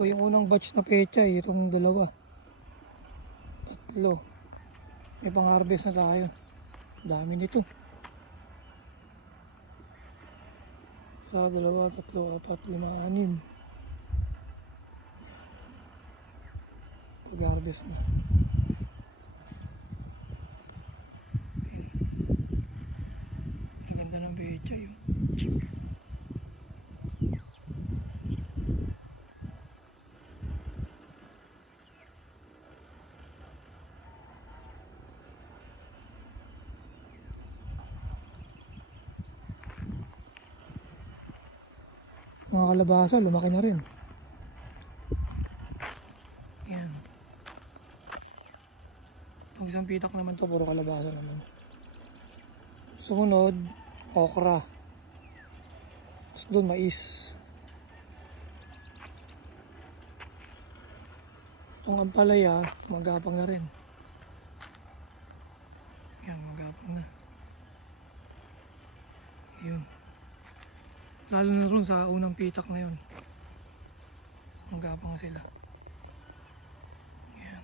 Ito yung unang batch na pecha, itong dalawa. Tatlo. May pang-harvest na tayo. Dami nito. Isa, dalawa, tatlo, apat, lima, anim. Pag-harvest na. Ang ganda ng pecha yun. Mga kalabasa, lumaki na rin. Yan. Pag isang pitak naman to, puro kalabasa naman. Sumunod, okra. Tapos doon, mais. Itong ampalaya, magapang na rin. Yan, magapang na. Yun. Lalo na rin sa unang pitak na yun. Magapang sila. Yan.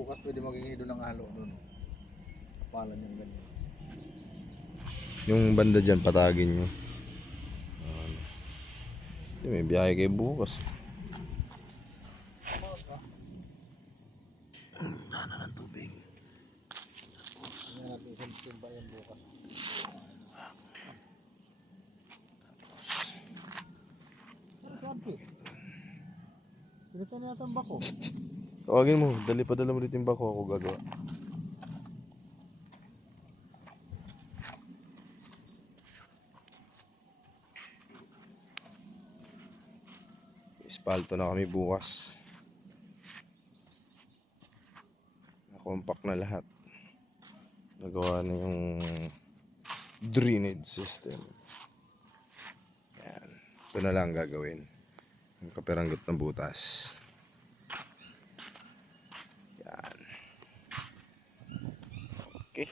Bukas pwede maging ng halo doon. Kapalan yung ganyan. Yung banda dyan, patagin nyo. May biyahe kayo bukas. Dana ng tubig. Hindi natin simpa yan bukas. Sabi. Pinito na yata ang bako. Tawagin mo, padala mo dito yung bako, ako gagawa. Ispalto na kami bukas. Compact na lahat. Nagawa na yung drainage system. Yan. Ito na lang gagawin. Yung kapiranggot ng butas. Yan. Okay.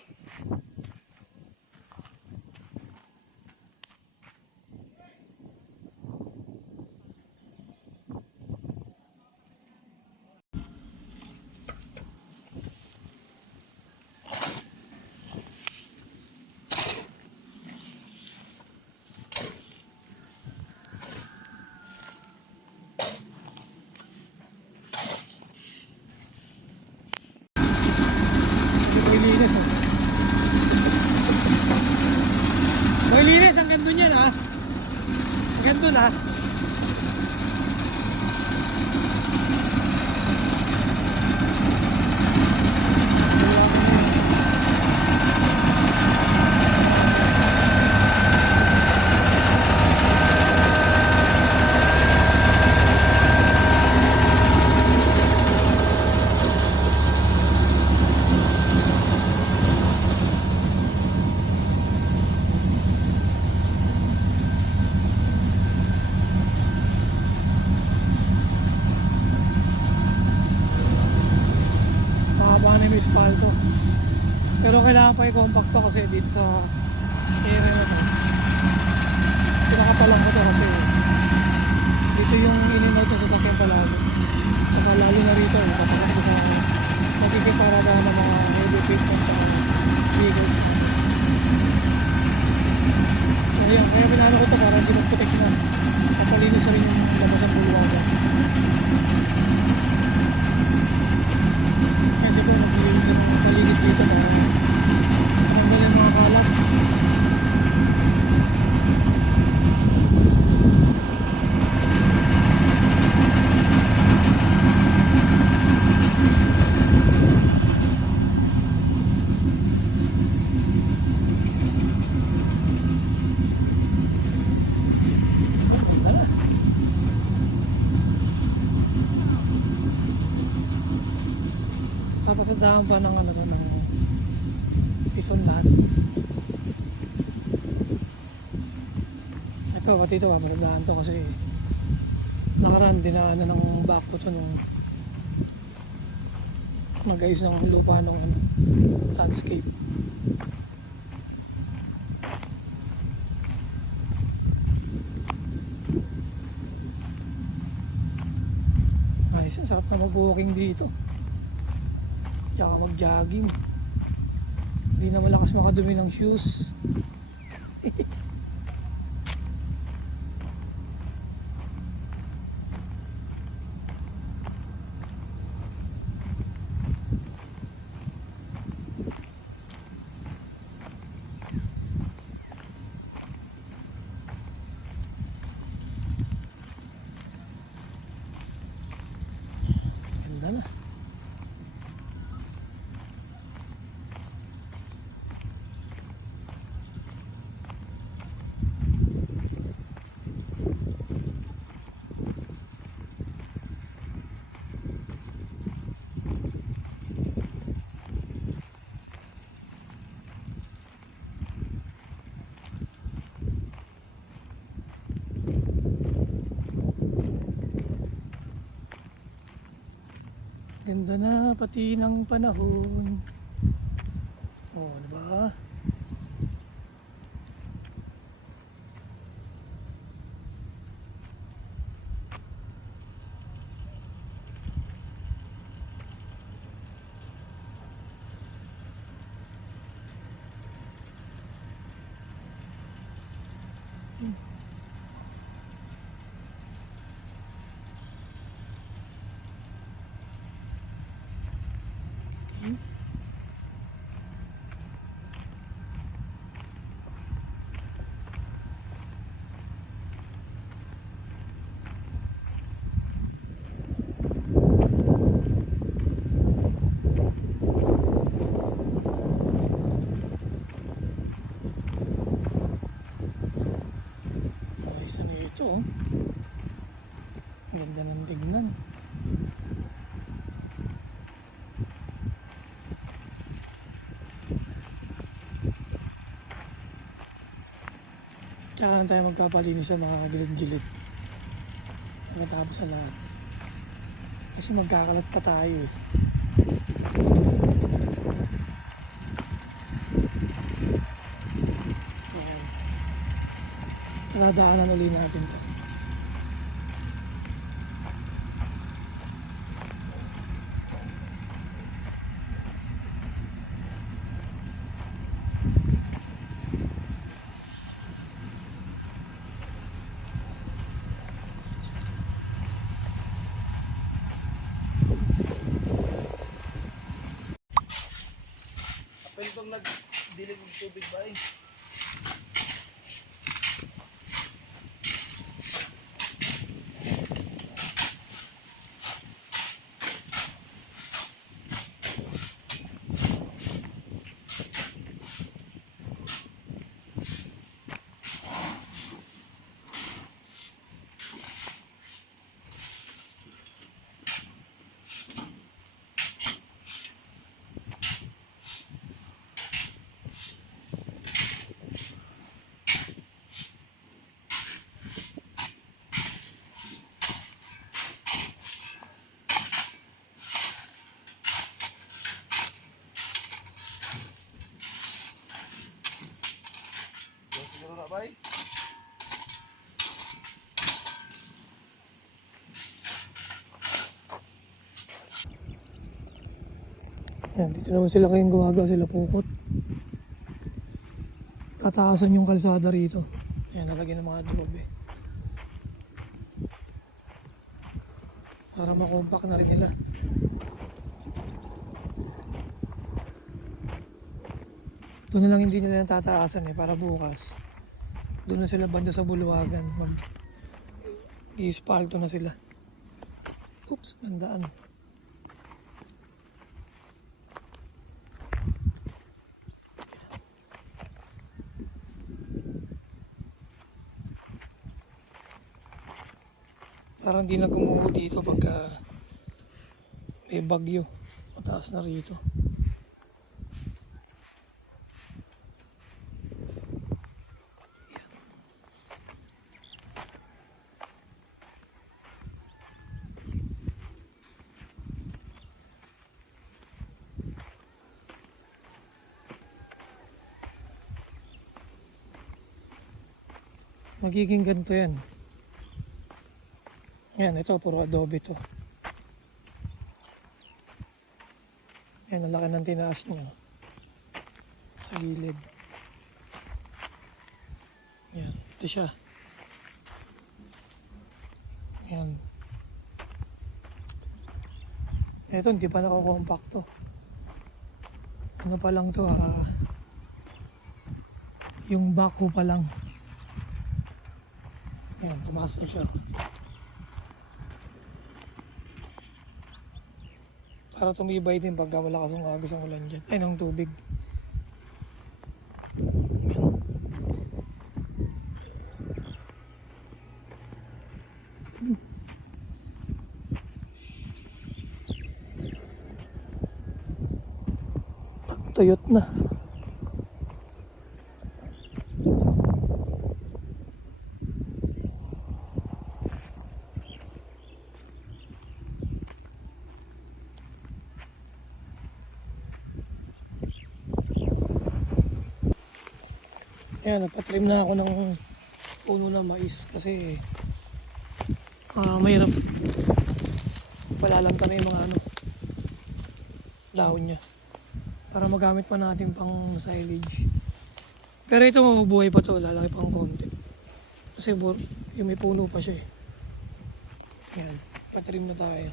Mailinis oh. Mailinis ang ganda niyan ha. Ang ganda na. Mahaba na yung espalto. Pero kailangan pa i-compact to kasi dito sa area na to. Pinakapalang ko to kasi dito yung in-in-out sa sasakyan palagi. dito. Kapag ko sa nakikiparada ng mga heavy equipment sa vehicles. Kaya, kaya pinano ko to para hindi mag-protect na. Papalinis na rin yung labas ng bulwagan. Kasi po naglilinis ng paligid dito para tanggalin mga kalat. Ganda na. Papasadahan pa ng ano ng pison lahat. Ito pati ito papasadahan to kasi nakaraan dinaanan ng back ko to nung nag-ayos ng lupa ng ano, landscape. Ayos, ang sarap na mag-walking dito. Tsaka mag-jogging. Hindi na malakas makadumi ng shoes. Ganda na. Ganda na pati ng panahon. Oh, di ba? Ayos na ito, oh. Ang ganda ng tignan. Tsaka lang tayo magpapalinis sa mga gilid-gilid. Pagkatapos sa lahat. Kasi magkakalat pa tayo eh. Ayan. Dadaanan uli natin to. Apel bang nagdilig ng tubig ba eh? Yan, dito naman sila kayong gumagawa sila pukot. Tataasan yung kalsada rito. Yan, nalagyan ng mga adobe. Para makompak na rin nila. Ito na lang hindi nila tataasan para bukas. Doon na sila banda sa Buluwagan. I-spalto na sila. Oops, nandaan. Parang di na gumuho dito pagka may bagyo. Mataas na rito. Magiging ganito yan. Yan, ito puro adobe to. Yan, ang laki ng tinaas niya. Sa gilid. Yan, ito siya. Yan. Ito, hindi pa nakakompact to. Ano pa lang to, yung backhoe pa lang. Yan, tumaas na siya. Para tumibay din pagka malakas ang agos ang ulan dyan. Ay, ng tubig. Tuyot na. Ayan, nagpatrim na ako ng puno ng mais kasi mahirap palalanta na yung mga dahon niya para magamit pa natin pang silage. Pero ito mabubuhay pa to, lalaki pang konti kasi yung may puno pa siya eh. Ayan, patrim na tayo.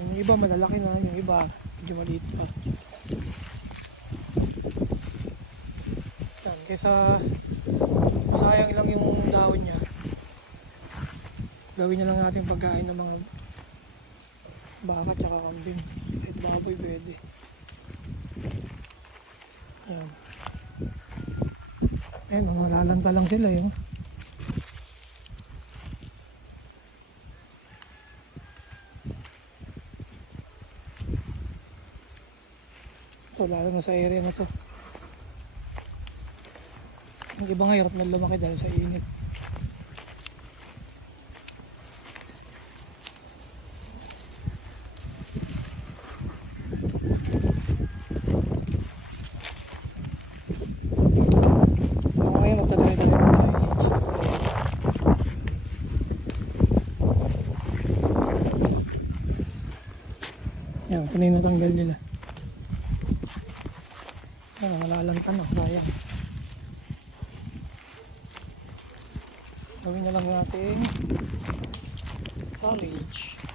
Yung iba malalaki na, yung iba medyo maliit pa. Kaysa masayang lang yung dahon niya, gawin na lang natin pagkain ng mga baka tsaka kambing. Kahit baboy pwede. Ayan. Ayan, malalanta lang sila yun. Ito, lalo na sa area na to. Yung iba nga hirap na lumaki dahil sa init. Ako ngayon magtadali-dali ng silage. Yan, ito na yung natanggal nila. Yan, malalanta na, sayang. Gawin na lang natin college.